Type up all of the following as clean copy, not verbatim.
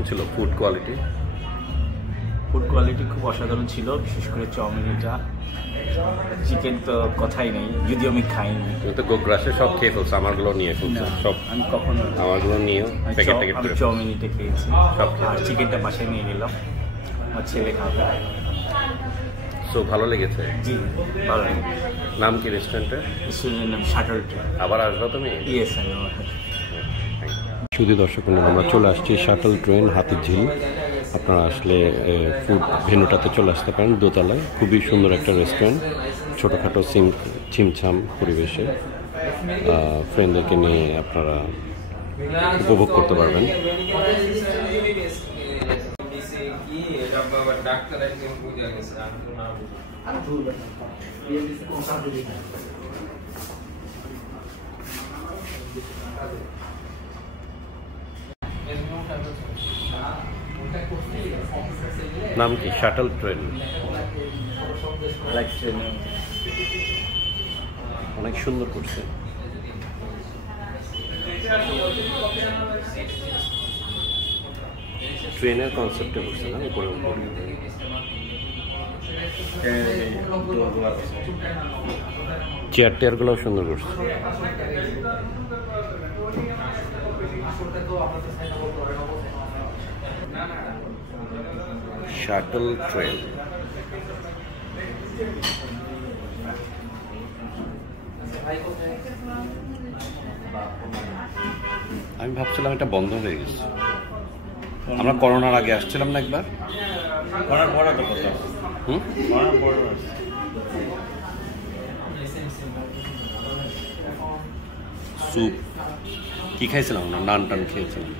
কেমন ছিল food quality? Food quality খুব অসাধারণ ছিল, বিশেষ করে চাউমিনটা। চিকেন তো কথাই নেই, যদিও আমি খাইনি। তুমি তো গোগ্রাসে সব খেয়ে ফেলছো, আমারগুলো নিয়ে ফেলছো সব। আমি কখনো আমারগুলো নিয়েও প্যাকেট ট্যাকেট করে চাউমিনটা খেয়েছি সব, আর চিকেনটা বাসায় নিয়ে গেলাম, আমার ছেলে খাবে। সো ভালো লেগেছে? জি ভালো লেগেছে। নাম কি রেস্টুরেন্টের? রেস্টুরেন্টের নাম শাটল। আবার আসবো তুমি? ইয়েস আমি। শুধু দর্শক আমরা চলে আসছি শাটল ট্রেন হাতিঝিল। আপনারা আসলে ফুড ভেন্যুটাতে চলে আসতে পারেন, দোতলায়। খুবই সুন্দর একটা রেস্টুরেন্ট, ছোটোখাটো ছিমছাম পরিবেশে ফ্রেন্ডদেরকে নিয়ে আপনারা উপভোগ করতে পারবেন। নাম কি? Shuttle train. অনেক সুন্দর করছে। ট্রেনের কনসেপ্টে করছে না, উপরে উপরে চেয়ার টেয়ারগুলোও সুন্দর করছে। Shuttle train. আমি ভাবছিলাম এটা বন্ধ হয়ে গেছে। আমরা করোনার আগে আসছিলাম না একবার। স্যুপ কি খাইছিলাম না, নান টান খেয়েছিলাম।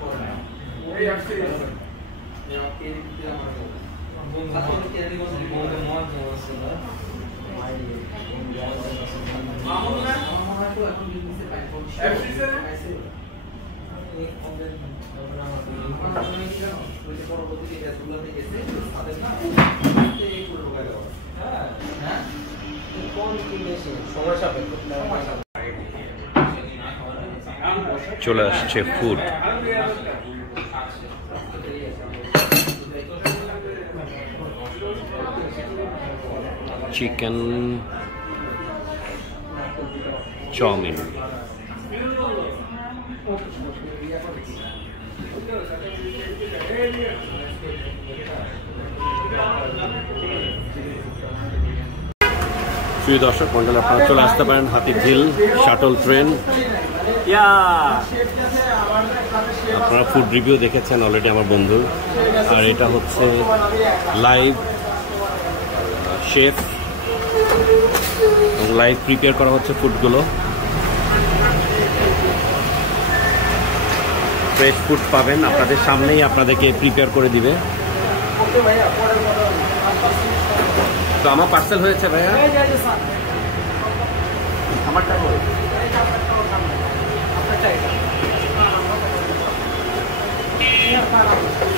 চলে আসছে ফুড। Chicken chowmein. প্রিয় দর্শক মন্ডল, আপনারা চলে আসতে পারেন হাতিঝিল শাটল ট্রেন। আপনারা ফুড রিভিউ দেখেছেন অলরেডি আমার বন্ধু, আর এটা হচ্ছে লাইভ শেফ এবং লাইভ প্রিপেয়ার করা হচ্ছে ফুডগুলো। ফ্রেশ ফুড পাবেন, আপনাদের সামনেই আপনাদেরকে প্রিপেয়ার করে দিবে। তো আমার পার্সেল হয়েছে ভাইয়া, আমারটা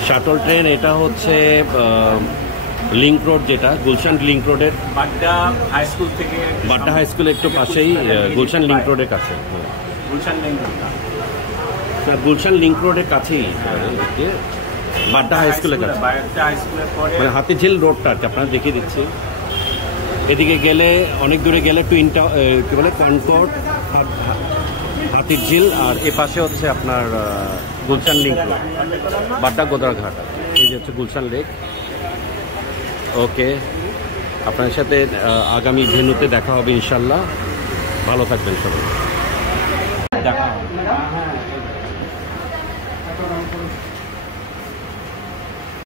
শাটল ট্রেন। এটা হচ্ছে লিংক রোড, যেটা গুলশান লিংক রোডের বাড্ডা হাই স্কুল থেকে, বাড্ডা হাই স্কুলের একটু পাশেই, গুলশান লিংক রোডের কাছে। Gulshan link road, Gulshan link রোডের কাছেই, বাড্ডা হাই স্কুলের কাছে, মানে হাতিঝিল রোডটা আর কি। আপনারা দেখিয়ে দিচ্ছি। এদিকে গেলে অনেক দূরে গেলে টুইনটা কি বলে কনকর্ড, হাতিঝিল, আর এ পাশে হচ্ছে আপনার গুলশান লিংক রোড, বাড্ডা গোদরাঘাট। এই যে হচ্ছে গুলশান লেক। ওকে, আপনার সাথে আগামী ভেন্যুতে দেখা হবে ইনশাল্লাহ। ভালো থাকবেন সবাই। দেখা হবে।